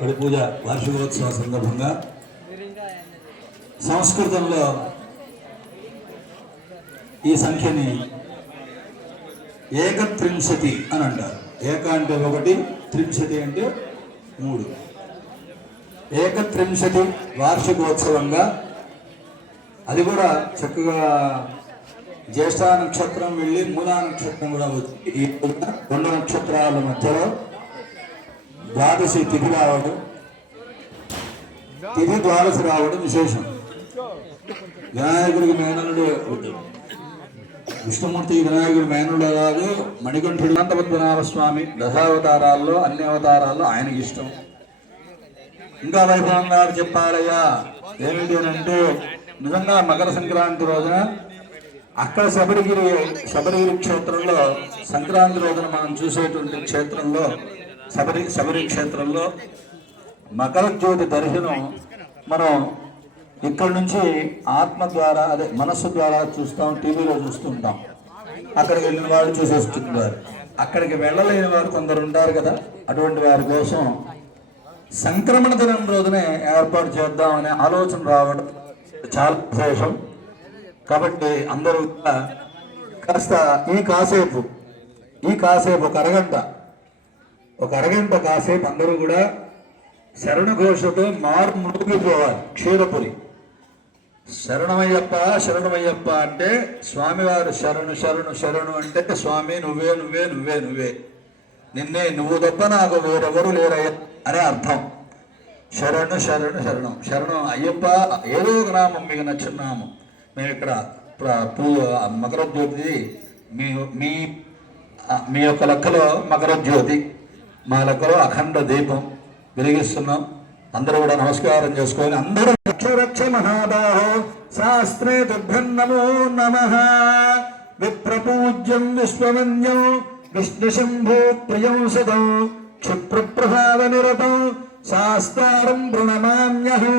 పెడి పూజ వార్షికోత్సవ సందర్భంగా సంస్కృతంలో ఈ సంఖ్యని ఏకత్రింశతి అని అంటారు. ఏక అంటే ఒకటి త్రింశతి అంటే మూడు. ఏకత్రింశతి వార్షికోత్సవంగా అది కూడా చక్కగా జ్యేష్ఠ నక్షత్రం వెళ్ళి మూలా నక్షత్రం కూడా వచ్చింది ఈ రెండు నక్షత్రాల మధ్యలో ద్వాదశి తిథి రావడం. తిథి ద్వాదశి రావడం విశేషం. వినాయకుడికి మేనలుడు విష్ణుమూర్తి వినాయకుడి మేనలుడు అలాగే మణికంఠుడు అనంతపద్మనాభ స్వామి దశావతారాల్లో అన్ని అవతారాల్లో ఆయనకి ఇష్టం. ఇంకా వైభవంగా చెప్పాలయ్యా ఏమిటి అంటే నిజంగా మకర సంక్రాంతి రోజున అక్కడ శబరిగిరి శబరిగిరి క్షేత్రంలో సంక్రాంతి రోజున మనం చూసేటువంటి క్షేత్రంలో శబరి శబరి క్షేత్రంలో మకర జ్యోతి దర్శనం మనం ఇక్కడ నుంచి ఆత్మ ద్వారా అదే మనస్సు ద్వారా చూస్తాం టీవీలో చూస్తుంటాం. అక్కడికి వెళ్ళిన వారు చూసేస్తున్నారు అక్కడికి వెళ్ళలేని వారు కొందరు ఉంటారు కదా అటువంటి వారి కోసం సంక్రమణ దినం రోజునే ఏర్పాటు చేద్దామనే ఆలోచన రావడం చాలా విశేషం. కాబట్టి అందరూ కాస్త ఈ కాసేపు ఈ కాసేపు ఒక అరగంట ఒక అరగంట కాసేపు అందరూ కూడా శరణఘోషతో మారు మునిగిపోవాలి క్షీరపురి. శరణమయ్యప్ప శరణమయ్యప్ప అంటే స్వామివారు శరణు శరణు శరణు అంటే స్వామి నువ్వే నువ్వే నువ్వే నువ్వే. నిన్నే నువ్వు తప్ప నాకు వేరెవరు లేరయ్య అనే అర్థం. శరణు శరణు శరణం. శరణం అయ్యప్ప ఏదో ఒక నామం మీకు నచ్చిన నామం. మేము ఇక్కడ ప్ర- పూ మకర జ్యోతి మీ మీ మీ యొక్క లెక్కలో మకర జ్యోతి మా లెక్కలో అఖండ దీపం వెలిగిస్తున్నాం. అందరూ కూడా నమస్కారం చేసుకొని అందరూ రక్ష మహాబాహో శాస్త్రే తుభ్యం నమో నమ. విప్రపూజ్యం విశ్వమన్యం విష్ణుశంభో ప్రియం సదం. క్షిప్రప్రసాద నిరతం శాస్త్రం ప్రణమామ్యహం.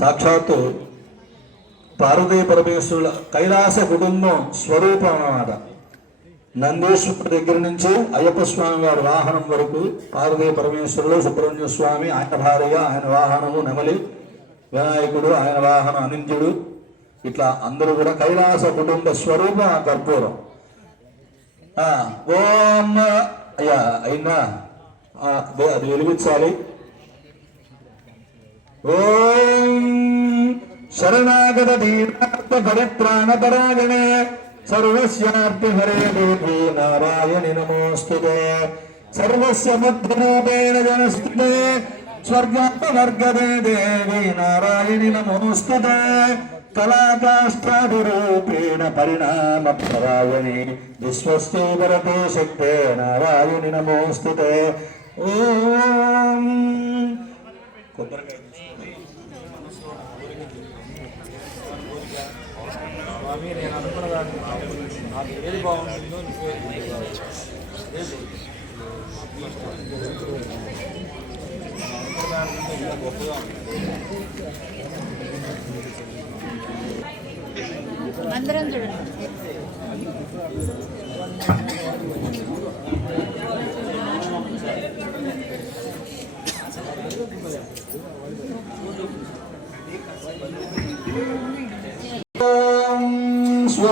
సాక్షాత్తు పార్వతీ పరమేశ్వరుల కైలాస కుటుంబం స్వరూపం అన్నమాట. నందీశ్వరుడి దగ్గర నుంచి అయ్యప్ప స్వామి వారి వాహనం వరకు పార్వతీ పరమేశ్వరుడు సుబ్రహ్మణ్య స్వామి ఆయన భార్య ఆయన వాహనము నెమలి వినాయకుడు ఆయన వాహనం అనింద్యుడు ఇట్లా అందరూ కూడా కైలాస కుటుంబ స్వరూపం ఆ కర్పూరం. ఆ, ఓం అయ్యా అయినా అది వెలిగించాలి. ఓం శరణాగత దీనార్థ పరిత్రాణ పరాయణే సర్వస్యార్థి హరే దేవి నారాయణి నమోస్తుతే సర్వస్య బుద్ధిరూపేణ జనస్తుతే స్వర్గాత్మవర్గదే దేవి నారాయణి నమోస్తుతే కళాకాష్టాదిరూపేణ పరిణామ పరాయణి విశ్వస్తేవరతే శక్తే నారాయణి నమోస్తుతే ఓం కొబ్బరికాయ స్వామి నేను అనుకున్న దాన్ని నాకు ఏది బాగుంటుందో నువ్వే ఏది గొప్పగా ఉంటుంది అందరం చూడండి.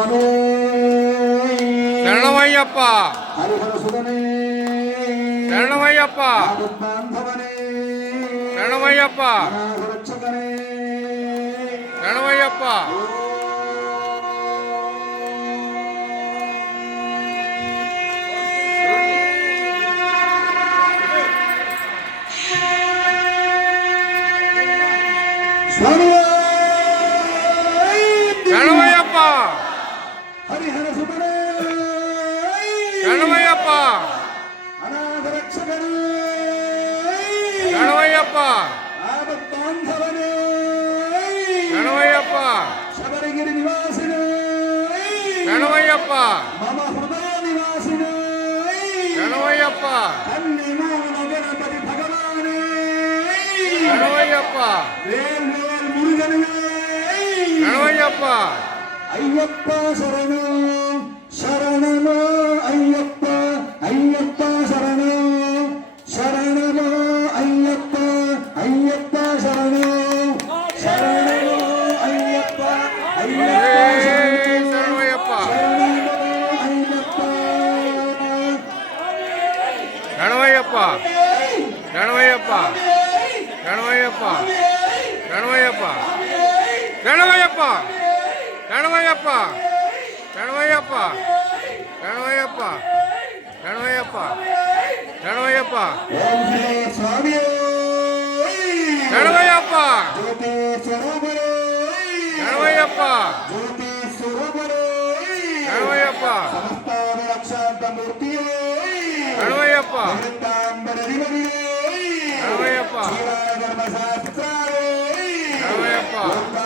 స్వామి శరణమయ్యప్ప హరిహర సుధనే శరణమయ్యప్ప బాంధవనే శరణమయ్యప్ప రక్షకనే రణమయ్యప్ప అనాథరక్షకుడు రణమయ్యప్ప ఆపత్తాంధవనే రణమయ్యప్ప శబరిగిరి నివాసినే. రణమయ్యప్ప మమ హృదయ నివాసినే. రణమయ్యప్ప కన్నిమాన గణపతి భగవానే. రణమయ్యప్ప వేల్ వేల్ మురుగనే. రణమయ్యప్ప అయ్యప్ప శరణు. శరణమయ్యప్ప శరణమయ్యప్ప శరణమయ్యప్ప శరణమయ్యప్ప శరణమయ్యప్ప శరణమయ్యప్ప శరణమయ్యప్ప శరణమయ్యప్ప శరణమయ్యప్ప ఓం శ్రీ స్వామి శరణమయ్యప్ప జ్యోతి స్వరూపుడు శరణమయ్యప్ప జ్యోతి స్వరూపుడు శరణమయ్యప్ప సమస్తాన రక్షాంతమూర్తి శరణమయ్యప్ప జగత్తాంబరధిపతి ರಾಮಯ್ಯಪ್ಪ